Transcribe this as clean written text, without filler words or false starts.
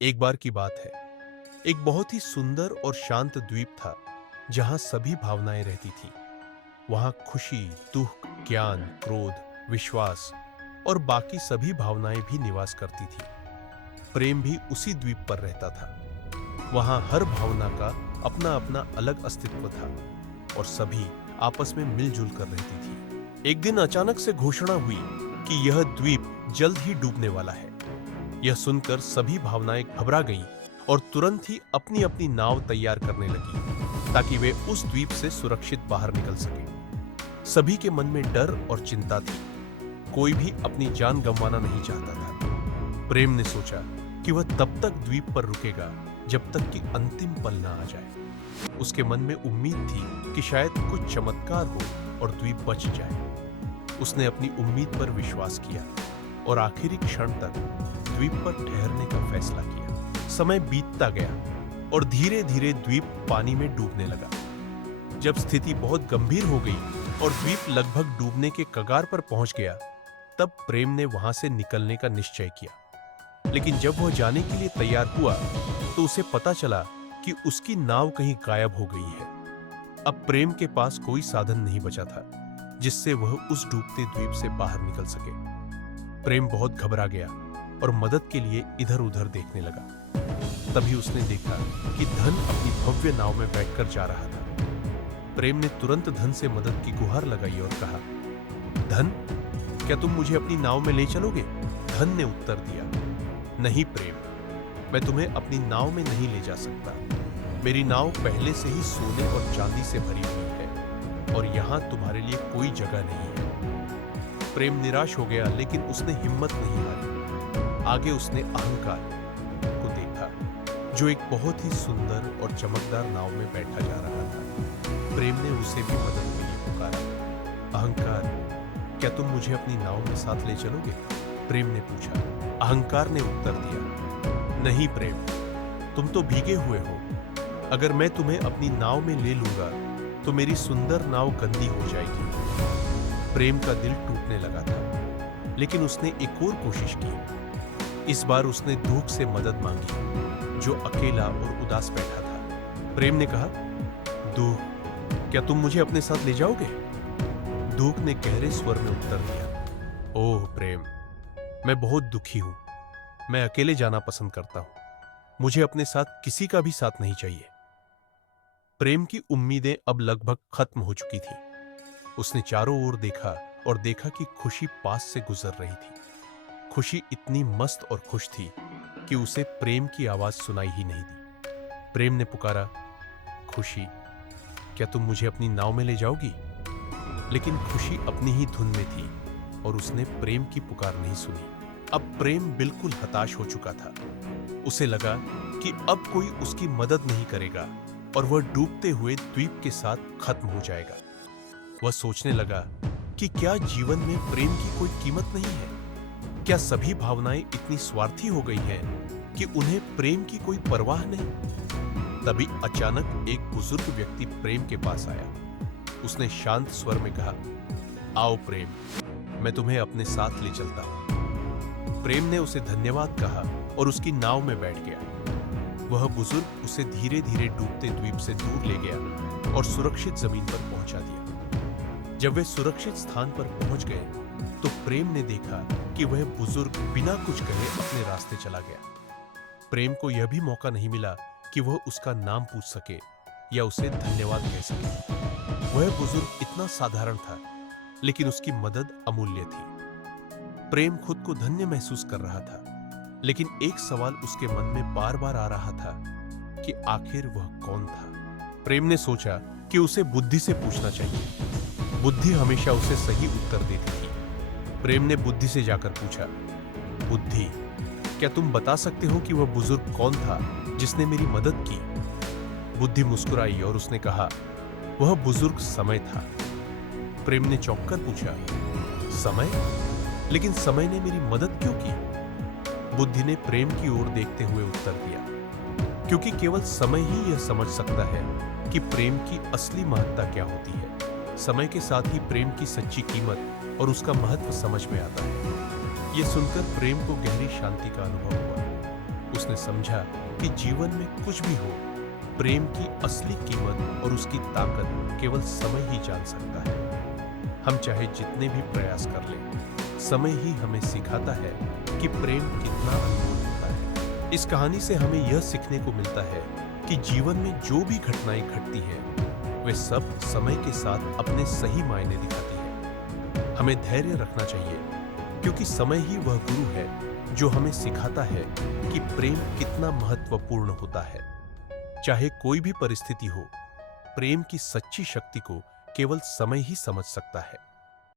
एक बार की बात है। एक बहुत ही सुंदर और शांत द्वीप था जहां सभी भावनाएं रहती थी। वहां खुशी, दुख, ज्ञान, क्रोध, विश्वास और बाकी सभी भावनाएं भी निवास करती थी। प्रेम भी उसी द्वीप पर रहता था। वहां हर भावना का अपना अपना अलग अस्तित्व था और सभी आपस में मिलजुल कर रहती थी। एक दिन अचानक से घोषणा हुई कि यह द्वीप जल्द ही डूबने वाला है। यह सुनकर सभी भावनाएं घबरा गईं और तुरंत ही अपनी अपनी नाव तैयार करने लगी ताकि वे उस द्वीप से सुरक्षित बाहर निकल सके। सभी के मन में डर और चिंता थी। कोई भी अपनी जान गंवाना नहीं चाहता था। प्रेम ने सोचा कि वह तब तक द्वीप पर रुकेगा जब तक कि अंतिम पल ना आ जाए। उसके मन में उम्मीद थी कि शायद कुछ चमत्कार हो और द्वीप बच जाए। उसने अपनी उम्मीद पर विश्वास किया और आखिरी क्षण तक द्वीप पर ठहरने का फैसला किया। समय बीतता गया और धीरे धीरे द्वीप पानी में डूबने लगा। जब स्थिति बहुत गंभीर हो गई और द्वीप लगभग डूबने के कगार पर पहुंच गया, तब प्रेम ने वहां से निकलने का निश्चय किया। लेकिन जब वह जाने के लिए तैयार हुआ तो उसे पता चला कि उसकी नाव कहीं गायब हो गई है। अब प्रेम के पास कोई साधन नहीं बचा था जिससे वह उस डूबते द्वीप से बाहर निकल सके। प्रेम बहुत घबरा गया और मदद के लिए इधर उधर देखने लगा। तभी उसने देखा कि धन अपनी भव्य नाव में बैठकर जा रहा था। प्रेम ने तुरंत धन से मदद की गुहार लगाई और कहा, धन, क्या तुम मुझे अपनी नाव में ले चलोगे? धन ने उत्तर दिया, नहीं प्रेम, मैं तुम्हें अपनी नाव में नहीं ले जा सकता। मेरी नाव पहले से ही सोने और चांदी से भरी हुई है और यहां तुम्हारे लिए कोई जगह नहीं है। प्रेम निराश हो गया, लेकिन उसने हिम्मत नहीं हारी। आगे उसने अहंकार को देखा जो एक बहुत ही सुंदर और चमकदार नाव में बैठा जा रहा था। प्रेम ने उसे भी मदद के लिए पुकारा। अहंकार, क्या तुम मुझे अपनी नाव में साथ ले चलोगे? प्रेम ने पूछा। अहंकार ने उत्तर दिया, नहीं प्रेम, तुम तो भीगे हुए हो। अगर मैं तुम्हें अपनी नाव में ले लूंगा तो मेरी सुंदर नाव गंदी हो जाएगी। प्रेम का दिल टूटने लगा था, लेकिन उसने एक और कोशिश की। इस बार उसने दुख से मदद मांगी जो अकेला और उदास बैठा था। प्रेम ने कहा, दुख, क्या तुम मुझे अपने साथ ले जाओगे? दुख ने गहरे स्वर में उत्तर दिया, ओह प्रेम, मैं बहुत दुखी हूं। मैं अकेले जाना पसंद करता हूं। मुझे अपने साथ किसी का भी साथ नहीं चाहिए। प्रेम की उम्मीदें अब लगभग खत्म हो चुकी थी। उसने चारों ओर देखा और देखा कि खुशी पास से गुजर रही थी। खुशी इतनी मस्त और खुश थी कि उसे प्रेम की आवाज सुनाई ही नहीं दी। प्रेम ने पुकारा, खुशी, क्या तुम मुझे अपनी नाव में ले जाओगी? लेकिन खुशी अपनी ही धुन में थी और उसने प्रेम की पुकार नहीं सुनी। अब प्रेम बिल्कुल हताश हो चुका था। उसे लगा कि अब कोई उसकी मदद नहीं करेगा और वह डूबते हुए द्वीप के साथ खत्म हो जाएगा। वह सोचने लगा कि क्या जीवन में प्रेम की कोई कीमत नहीं है? क्या सभी भावनाएं इतनी स्वार्थी हो गई हैं कि उन्हें प्रेम की कोई परवाह नहीं? तभी अचानक एक बुजुर्ग व्यक्ति प्रेम के पास आया। उसने शांत स्वर में कहा, आओ प्रेम, मैं तुम्हें अपने साथ ले चलता हूं। प्रेम ने उसे धन्यवाद कहा और उसकी नाव में बैठ गया। वह बुजुर्ग उसे धीरे धीरे डूबते द्वीप से दूर ले गया और सुरक्षित जमीन पर पहुंचा दिया। जब वे सुरक्षित स्थान पर पहुंच गए तो प्रेम ने देखा कि वह बुजुर्ग बिना कुछ कहे अपने रास्ते चला गया। प्रेम को यह भी मौका नहीं मिला कि वह उसका नाम पूछ सके या उसे धन्यवाद कह सके। वह बुजुर्ग इतना साधारण था, लेकिन उसकी मदद अमूल्य थी। प्रेम खुद को धन्य महसूस कर रहा था, लेकिन एक सवाल उसके मन में बार बार आ रहा था कि आखिर वह कौन था। प्रेम ने सोचा कि उसे बुद्धि से पूछना चाहिए। बुद्धि हमेशा उसे सही उत्तर देती थी। प्रेम ने बुद्धि से जाकर पूछा, बुद्धि, क्या तुम बता सकते हो कि वह बुजुर्ग कौन था जिसने मेरी मदद की? बुद्धि मुस्कुराई और उसने कहा, वह बुजुर्ग समय था। प्रेम ने चौंक कर पूछा, समय? लेकिन समय ने मेरी मदद क्यों की? बुद्धि ने प्रेम की ओर देखते हुए उत्तर दिया, क्योंकि केवल समय ही यह समझ सकता है कि प्रेम की असली महत्ता क्या होती है। समय के साथ ही प्रेम की सच्ची कीमत और उसका महत्व समझ में आता है। यह सुनकर प्रेम को गहरी शांति का अनुभव हुआ। उसने समझा कि जीवन में कुछ भी हो, प्रेम की असली कीमत और उसकी ताकत केवल समय ही जान सकता है। हम चाहे जितने भी प्रयास कर लें, समय ही हमें सिखाता है कि प्रेम कितना अनमोल होता है। इस कहानी से हमें यह सीखने को मिलता है कि जीवन में जो भी घटनाएं घटती हैं, वे सब समय के साथ अपने सही मायने दिखाती हैं। हमें धैर्य रखना चाहिए, क्योंकि समय ही वह गुरु है जो हमें सिखाता है कि प्रेम कितना महत्वपूर्ण होता है। चाहे कोई भी परिस्थिति हो, प्रेम की सच्ची शक्ति को केवल समय ही समझ सकता है।